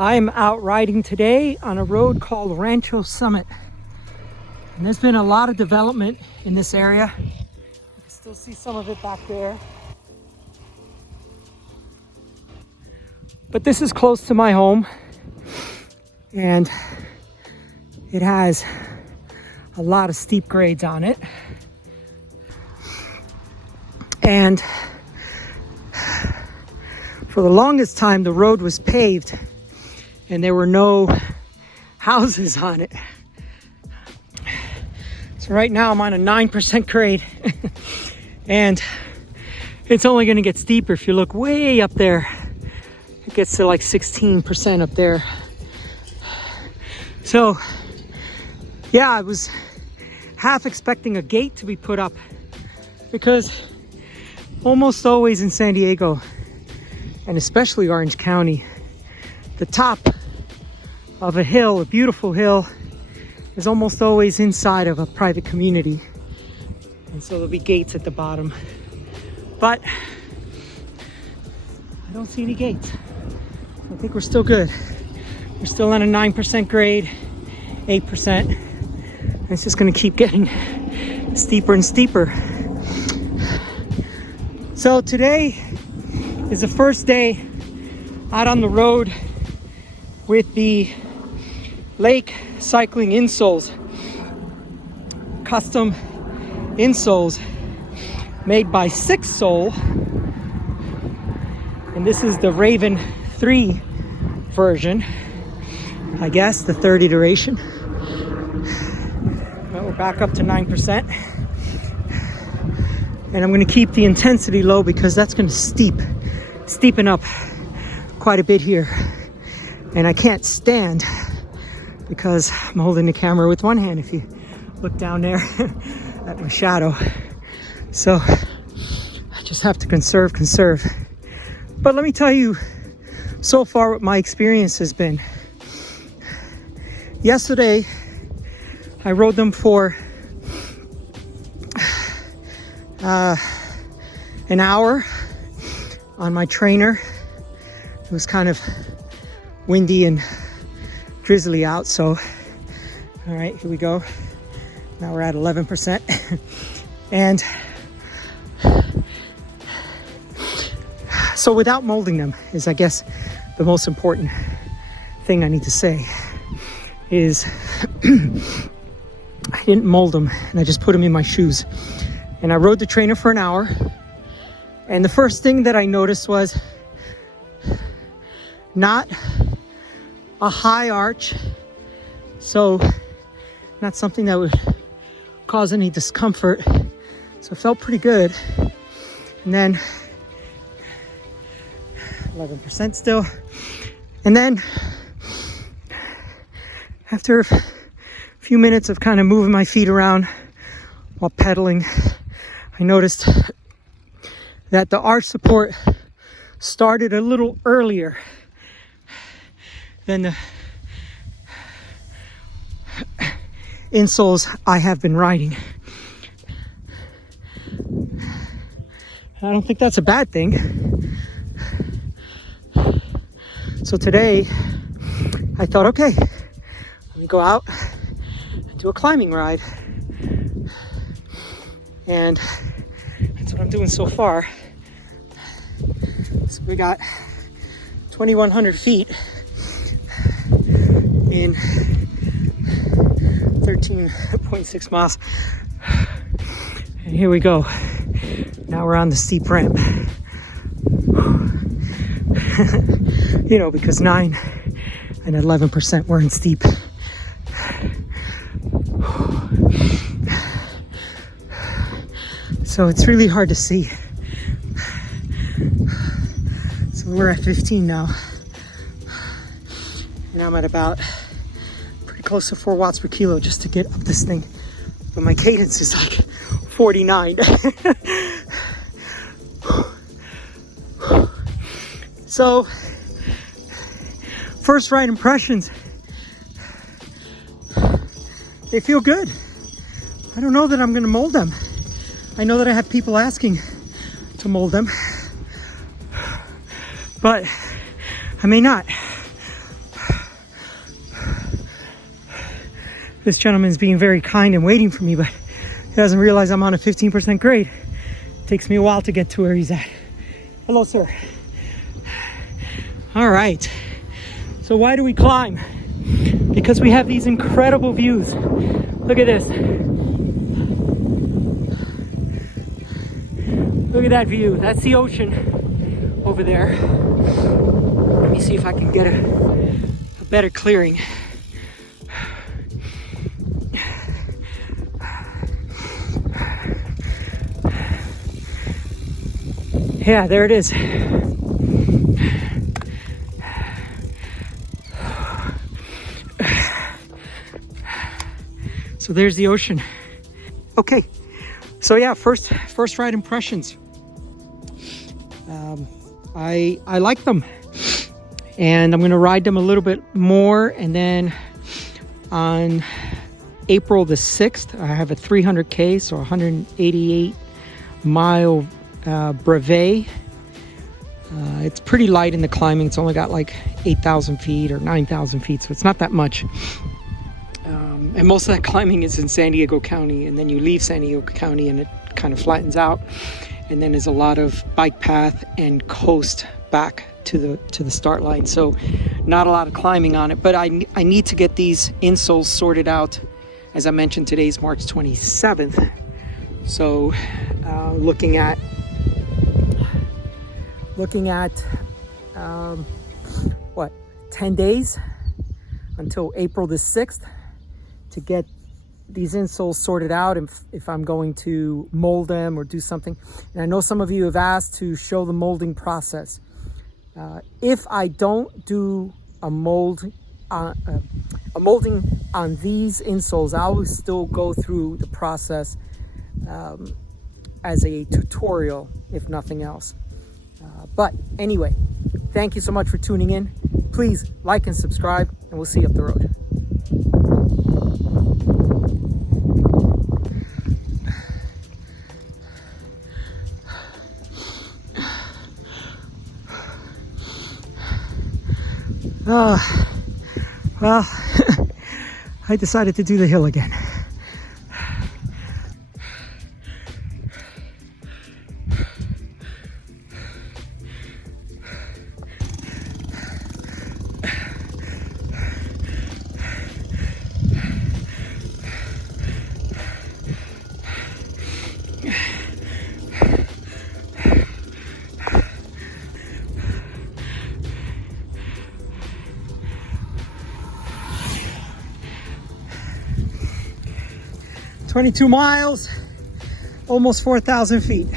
I'm out riding today on a road called Rancho Summit. And there's been a lot of development in this area. You can still see some of it back there. But this is close to my home. And it has a lot of steep grades on it. And for the longest time, the road was paved and there were no houses on it. So right now I'm on a 9% grade and it's only going to get steeper. If you look way up there, it gets to like 16% up there. So yeah, I was half expecting a gate to be put up because almost always in San Diego, and especially Orange County, the top of a hill, a beautiful hill, is almost always inside of a private community. And so there'll be gates at the bottom. But I don't see any gates. So I think we're still good. We're still on a 9% grade, 8%. And it's just gonna keep getting steeper and steeper. So today is the first day out on the road with the Lake Custom Insoles made by Six Sole. And this is the Raven 3 version, I guess, the third iteration. Well, we're back up to 9%. And I'm going to keep the intensity low because that's going to steepen up quite a bit here. And I can't stand because I'm holding the camera with one hand if you look down there at my shadow. So I just have to conserve. But let me tell you so far what my experience has been. Yesterday, I rode them for an hour on my trainer. It was kind of windy and drizzly out, so all right, here we go. Now we're at 11%. And so without molding them is, I guess, the most important thing I need to say is I didn't mold them and I just put them in my shoes. And I rode the trainer for an hour. And the first thing that I noticed was not a high arch. So not something that would cause any discomfort. So it felt pretty good. And then 11% still. And then after a few minutes of kind of moving my feet around while pedaling, I noticed that the arch support started a little earlier than the insoles I have been riding. I don't think that's a bad thing. So today I thought, okay, let me go out and do a climbing ride. And that's what I'm doing so far. So we got 2,100 feet in 13.6 miles. And here we go. Now we're on the steep ramp. You know, because 9 and 11% were in steep. So it's really hard to see. So we're at 15 now. And I'm at about pretty close to 4 watts per kilo just to get up this thing. But my cadence is like 49. So, first ride impressions. They feel good. I don't know that I'm gonna mold them. I know that I have people asking to mold them, but I may not. This gentleman's being very kind and waiting for me, but he doesn't realize I'm on a 15% grade. Takes me a while to get to where he's at. Hello, sir. All right. So why do we climb? Because we have these incredible views. Look at this. Look at that view. That's the ocean over there. Let me see if I can get a better clearing. Yeah, there it is. So there's the ocean. Okay, so yeah, first ride impressions. I like them, and I'm gonna ride them a little bit more, and then on April the 6th, I have a 300K, so 188 mile brevet. It's pretty light in the climbing. It's only got like 8,000 feet or 9,000 feet, so it's not that much. And most of that climbing is in San Diego County, and then you leave San Diego County and it kind of flattens out, and then there's a lot of bike path and coast back to the start line, so not a lot of climbing on it. But I need to get these insoles sorted out. As I mentioned, today's March 27th, so looking at what, 10 days until April the 6th to get these insoles sorted out, and if I'm going to mold them or do something. And I know some of you have asked to show the molding process. If I don't do a molding on these insoles, I will still go through the process as a tutorial, if nothing else. But anyway, thank you so much for tuning in. Please like and subscribe, and we'll see you up the road. Well, I decided to do the hill again. "22 miles, almost 4,000 feet.